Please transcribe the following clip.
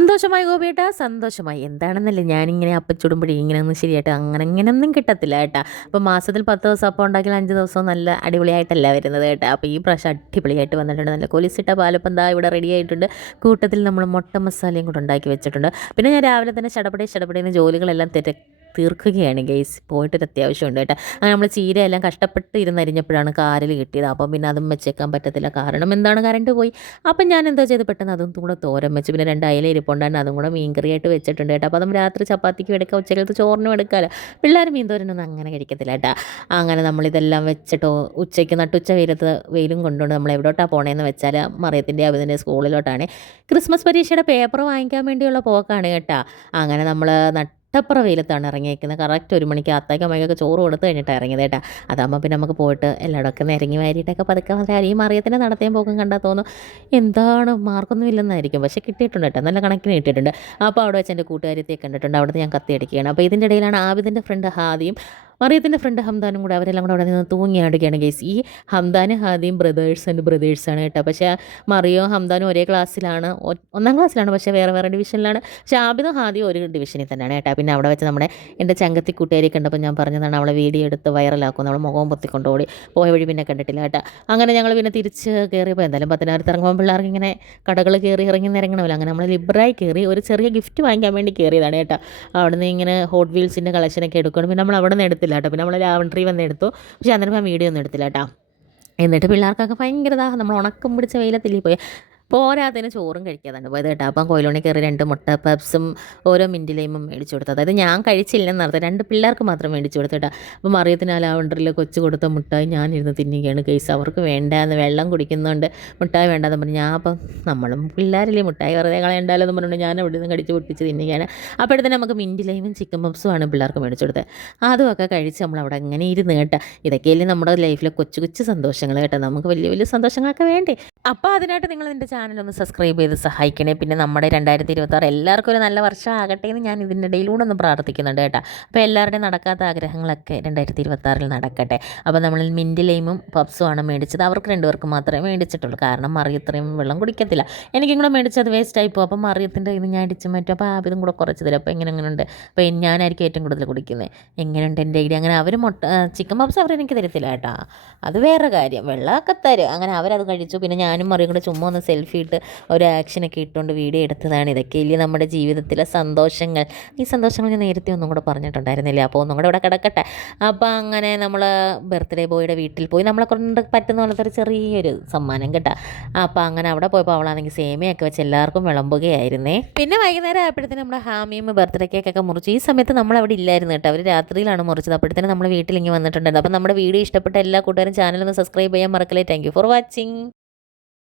സന്തോഷമായി ഗോപിയേട്ടാ. സന്തോഷമായി. എന്താണെന്നല്ലേ ഞാനിങ്ങനെ അപ്പച്ചുടുമ്പോഴേ ഇങ്ങനെ ഒന്നും ശരിയായിട്ട് അങ്ങനെ ഇങ്ങനെയൊന്നും കിട്ടത്തില്ല കേട്ടാ. അപ്പോൾ മാസത്തിൽ പത്ത് ദിവസം അപ്പം ഉണ്ടാക്കിയാൽ അഞ്ച് ദിവസം നല്ല അടിപൊളിയായിട്ടല്ല വരുന്നത് കേട്ടാ. അപ്പോൾ ഈ പ്രാവശ്യം അടിപൊളിയായിട്ട് വന്നിട്ടുണ്ട്. നല്ല കൊലിസിട്ട പാലപ്പം ഇവിടെ റെഡി ആയിട്ടുണ്ട്. കൂട്ടത്തിൽ നമ്മൾ മുട്ട മസാലയും കൂടെ ഉണ്ടാക്കി വെച്ചിട്ടുണ്ട്. പിന്നെ ഞാൻ രാവിലെ തന്നെ ചടപടി ചടപടിന്ന് ജോലികളെല്ലാം തിര തീർക്കുകയാണ് ഗെയ്സ് പോയിട്ടൊരു അത്യാവശ്യമുണ്ട് കേട്ടോ. അങ്ങനെ നമ്മൾ ചീരയെല്ലാം കഷ്ടപ്പെട്ട് ഇരുന്ന് അരിഞ്ഞപ്പോഴാണ് കാറിൽ കിട്ടിയത്. അപ്പം പിന്നെ അതും വെച്ചേക്കാൻ പറ്റത്തില്ല. കാരണം എന്താണ്? കറണ്ട് പോയി. അപ്പം ഞാൻ എന്താ ചെയ്ത് പെട്ടെന്ന് അതും കൂടെ തോരൻ വെച്ച്. പിന്നെ രണ്ട് അയില ഇരിപ്പുണ്ടായിരുന്നു അതും കൂടെ മീൻകറിയായിട്ട് വെച്ചിട്ടുണ്ട് കേട്ടോ. അപ്പോൾ അതും രാത്രി ചപ്പാത്തിക്കും എടുക്കാം. ഉച്ചക്കലത്ത് ചോറിനും എടുക്കാമല്ലോ പിള്ളേർ മീൻ തോരനൊന്നും അങ്ങനെ കഴിക്കത്തില്ല കേട്ടോ. അങ്ങനെ നമ്മളിതെല്ലാം വെച്ചിട്ടോ ഉച്ചയ്ക്ക് നട്ടുച്ച വെയിലത്ത് വെയിലും കൊണ്ടുകൊണ്ട് നമ്മൾ എവിടോട്ടാണ് പോണേന്ന് വെച്ചാൽ മറിയത്തിന്റെ അവിതിന്റെ സ്കൂളിലോട്ടാണ്. ക്രിസ്മസ് പരീക്ഷയുടെ പേപ്പർ വാങ്ങിക്കാൻ വേണ്ടിയുള്ള പോക്കാണ് കേട്ടോ. അങ്ങനെ നമ്മൾ നട്ടപ്പുറ വെയിലത്താണ് ഇറങ്ങിയേക്കുന്നത്. കറക്റ്റ് ഒരു മണിക്ക് അത്തേക്ക് അമ്മയ്ക്കൊക്കെ ചോറ് കൊടുത്ത് കഴിഞ്ഞിട്ട് ഇറങ്ങിയത് കേട്ടോ. അതാകുമ്പോൾ പിന്നെ നമുക്ക് പോയിട്ട് എല്ലായിടമൊക്കെ നിരങ്ങി വാരിയിട്ടൊക്കെ പതുക്കെ വന്നാൽ ഈ മറിയത്തിന്റെ നടത്തേം പോകും കണ്ടാൽ തോന്നും. എന്താണ്? മാർക്കൊന്നും ഇല്ലെന്നായിരിക്കും. പക്ഷേ കിട്ടിയിട്ടുണ്ട് കേട്ടോ. നല്ല കണക്കിന് കിട്ടിയിട്ടുണ്ട്. അപ്പോൾ അവിടെ വെച്ച് എന്റെ കൂട്ടുകാരിത്തെ കണ്ടിട്ടുണ്ട്. അവിടുന്ന് ഞാൻ കത്തി അടിക്കുകയാണ് അപ്പോൾ ഇതിന്റെ ഇടയിലാണ് ആബിദിന്റെ ഫ്രണ്ട് ഹാദിയും മറിയത്തിന്റെ ഫ്രണ്ട് ഹംദാനും കൂടെ അവരെല്ലാം കൂടെ അവിടെ നിന്ന് തൂങ്ങിയാടുകയാണ് ഗേസ് ഈ ഹംദാൻ ഹാദിയും ബ്രദേഴ്സ് ആൻഡ് ബ്രദേഴ്സാണ് കേട്ടോ. പക്ഷേ മറിയോ ഹംദാനും ഒരേ ക്ലാസ്സിലാണ് ഒന്നാം ക്ലാസ്സിലാണ് പക്ഷേ വേറെ വേറെ ഡിവിഷനിലാണ് പക്ഷേ ആബിദും ഹാദിയും ഒരു ഡിവിഷനിൽ തന്നെയാണ് കേട്ടോ. പിന്നെ അവിടെ വെച്ച് നമ്മുടെ എന്റെ ചങ്കത്തി കൂട്ടുകാരി കണ്ടപ്പോൾ ഞാൻ പറഞ്ഞതാണ് അവളെ വീഡിയോ എടുത്ത് വൈറലാക്കും നമ്മൾ മുഖം പൊത്തിക്കൊണ്ട് ഓടി പോയ വഴി പിന്നെ കണ്ടിട്ടില്ല കേട്ടോ. അങ്ങനെ ഞങ്ങൾ പിന്നെ തിരിച്ച് കയറിയപ്പോൾ എന്തായാലും പത്തനാറ് ഇറങ്ങുമ്പോൾ പിള്ളേർക്ക് ഇങ്ങനെ കടകൾ കയറി ഇറങ്ങി ഇറങ്ങണമല്ലോ അങ്ങനെ നമ്മൾ ലിബറായി കയറി ഒരു ചെറിയ ഗിഫ്റ്റ് വാങ്ങിക്കാൻ വേണ്ടി കയറിയതാണ് കേട്ടോ. അവിടുന്ന് ഇങ്ങനെ ഹോട്ട് വീൽസിന്റെ കളക്ഷനൊക്കെ എടുക്കണം പിന്നെ നമ്മൾ അവിടെ നിന്ന് എടുത്തില്ല. കേട്ടോ. പിന്നെ നമ്മൾ ലാവൻഡറി വന്ന് എടുത്തു. പക്ഷേ അന്നേരം ഞാൻ വീഡിയോ ഒന്നും എടുത്തില്ല കേട്ടോ. എന്നിട്ട് പിള്ളേർക്കൊക്കെ ഭയങ്കര ദാഹം. നമ്മൾ ഉണക്കം പിടിച്ച വെയിലത്തില്ലേ പോയി. പോരാത്തതിന് ചോറും കഴിക്കാതാണ് പോയത് കേട്ടോ. അപ്പം കോയിലോണി കയറി രണ്ട് മുട്ട പപ്സും ഓരോ മിന്റിലേയും മേടിച്ചു കൊടുത്തു അതായത് ഞാൻ കഴിച്ചില്ലെന്ന് അർത്ഥം രണ്ട് പിള്ളേർക്ക് മാത്രം മേടിച്ചു കൊടുത്തു കേട്ടോ. അപ്പം മറിയത്തിന് ആ ലാവണ്ടറിൽ കൊച്ചു കൊടുത്ത മുട്ടായി ഞാനിരുന്ന് തിന്നുകയാണ് കേസ് അവർക്ക് വേണ്ടാന്ന് വെള്ളം കുടിക്കുന്നുണ്ട് മുട്ടായി വേണ്ടാന്ന് പറഞ്ഞു. ഞാൻ അപ്പം നമ്മളും പിള്ളേരില്ലേ മുട്ടായി വെറുതെ കളയണ്ടാലോ എന്ന് പറഞ്ഞുകൊണ്ട് ഞാൻ അവിടെ നിന്ന് കടിച്ച് പൊട്ടിച്ച് തിന്നുകയാണ്. അപ്പോഴത്തേന് നമുക്ക് മിന്റിലേയും ചിക്കൻ പപ്സും ആണ് പിള്ളേർക്ക് മേടിച്ചു കൊടുത്തത്. അതുമൊക്കെ കഴിച്ച് നമ്മൾ അവിടെ അങ്ങനെ ഇരുന്ന് കേട്ടോ. ഇതൊക്കെയല്ലേ നമ്മുടെ ലൈഫിലെ കൊച്ചു കൊച്ചു സന്തോഷങ്ങൾ കേട്ടോ. നമുക്ക് വലിയ വലിയ സന്തോഷങ്ങളൊക്കെ വേണ്ടേ? അപ്പോൾ അതിനായിട്ട് നിങ്ങൾ എന്റെ ചാനൽ ഒന്ന് സബ്സ്ക്രൈബ് ചെയ്ത് സഹായിക്കണേ. പിന്നെ നമ്മുടെ രണ്ടായിരത്തി ഇരുപത്താറ് എല്ലാവർക്കും ഒരു നല്ല വർഷം ആകട്ടെ എന്ന് ഞാൻ ഇതിന്റെ ഇടയിലൂടെ ഒന്ന് പ്രാർത്ഥിക്കുന്നുണ്ട് കേട്ടോ. അപ്പോൾ എല്ലാവരുടെയും നടക്കാത്ത ആഗ്രഹങ്ങളൊക്കെ രണ്ടായിരത്തി ഇരുപത്താറിൽ നടക്കട്ടെ. അപ്പോൾ നമ്മൾ പബ്സും ആണ് മേടിച്ചത്. അവർക്ക് രണ്ടുപേർക്ക് മാത്രമേ മേടിച്ചിട്ടുള്ളൂ. കാരണം മറി ഇത്രയും വെള്ളം കുടിക്കത്തില്ല. എനിക്കും കൂടെ മേടിച്ചത് വേസ്റ്റ് പോകും അപ്പോൾ മറിയത്തിന്റെ ഇത് ഞാൻ അടിച്ചു മാറ്റും. അപ്പോൾ ആദ്യം കൂടെ കുറച്ച് തരും. അപ്പോൾ എങ്ങനെ ഉണ്ട് അപ്പോൾ ഞാനായിരിക്കും ഏറ്റവും കൂടുതൽ കുടിക്കുന്നത്. എങ്ങനെയുണ്ട് എന്റെ ഐഡിയ? അങ്ങനെ അവർ മുട്ട ചിക്കൻ പബ്സ് അവർ എനിക്ക് തരത്തില്ല കേട്ടോ. അത് വേറെ കാര്യം. വെള്ളമൊക്കെ തരും. അങ്ങനെ അവരത് കഴിച്ചു. പിന്നെ ഞാനും മറിയും കൂടെ ചുമ്മാ ഒന്ന് സെൽഫി ഇട്ട് ഒരു ആക്ഷനൊക്കെ ഇട്ടുകൊണ്ട് വീഡിയോ എടുത്തതാണ് ഇതൊക്കെ. ഇല്ലേ നമ്മുടെ ജീവിതത്തിലെ സന്തോഷങ്ങൾ. ഈ സന്തോഷങ്ങൾ ഞാൻ നേരത്തെ ഒന്നും കൂടെ പറഞ്ഞിട്ടുണ്ടായിരുന്നില്ലേ? അപ്പോൾ ഒന്നും കൂടെ ഇവിടെ കിടക്കട്ടെ. അപ്പോൾ അങ്ങനെ നമ്മൾ ബർത്ത്ഡേ ബോയുടെ വീട്ടിൽ പോയി. നമ്മളെ കൊണ്ട് പറ്റുന്ന പോലത്തെ ഒരു ചെറിയൊരു സമ്മാനം കേട്ടോ. അപ്പോൾ അങ്ങനെ അവിടെ പോയപ്പോൾ അവളാണെങ്കിൽ സേമിയൊക്കെ വെച്ച് എല്ലാവർക്കും വിളമ്പുകയായിരുന്നേ. പിന്നെ വൈകുന്നേരം ആയപ്പോഴത്തേനും നമ്മുടെ ഹാമിയും ബർത്ത്ഡേ കേക്കൊക്കെ മുറിച്ചു. ഈ സമയത്ത് നമ്മൾ അവിടെ ഇല്ലായിരുന്നു കേട്ടോ. അവർ രാത്രിയിലാണ് മുറിച്ചത്. അപ്പോഴത്തേനും നമ്മൾ വീട്ടിൽ ഇങ്ങനെ വന്നിട്ടുണ്ടായിരുന്നു. അപ്പോൾ നമ്മുടെ വീഡിയോ ഇഷ്ടപ്പെട്ട എല്ലാ കൂട്ടുകാരും ചാനലൊന്ന് സബ്സ്ക്രൈബ് ചെയ്യാൻ മറക്കല്ലേ. Thank for watching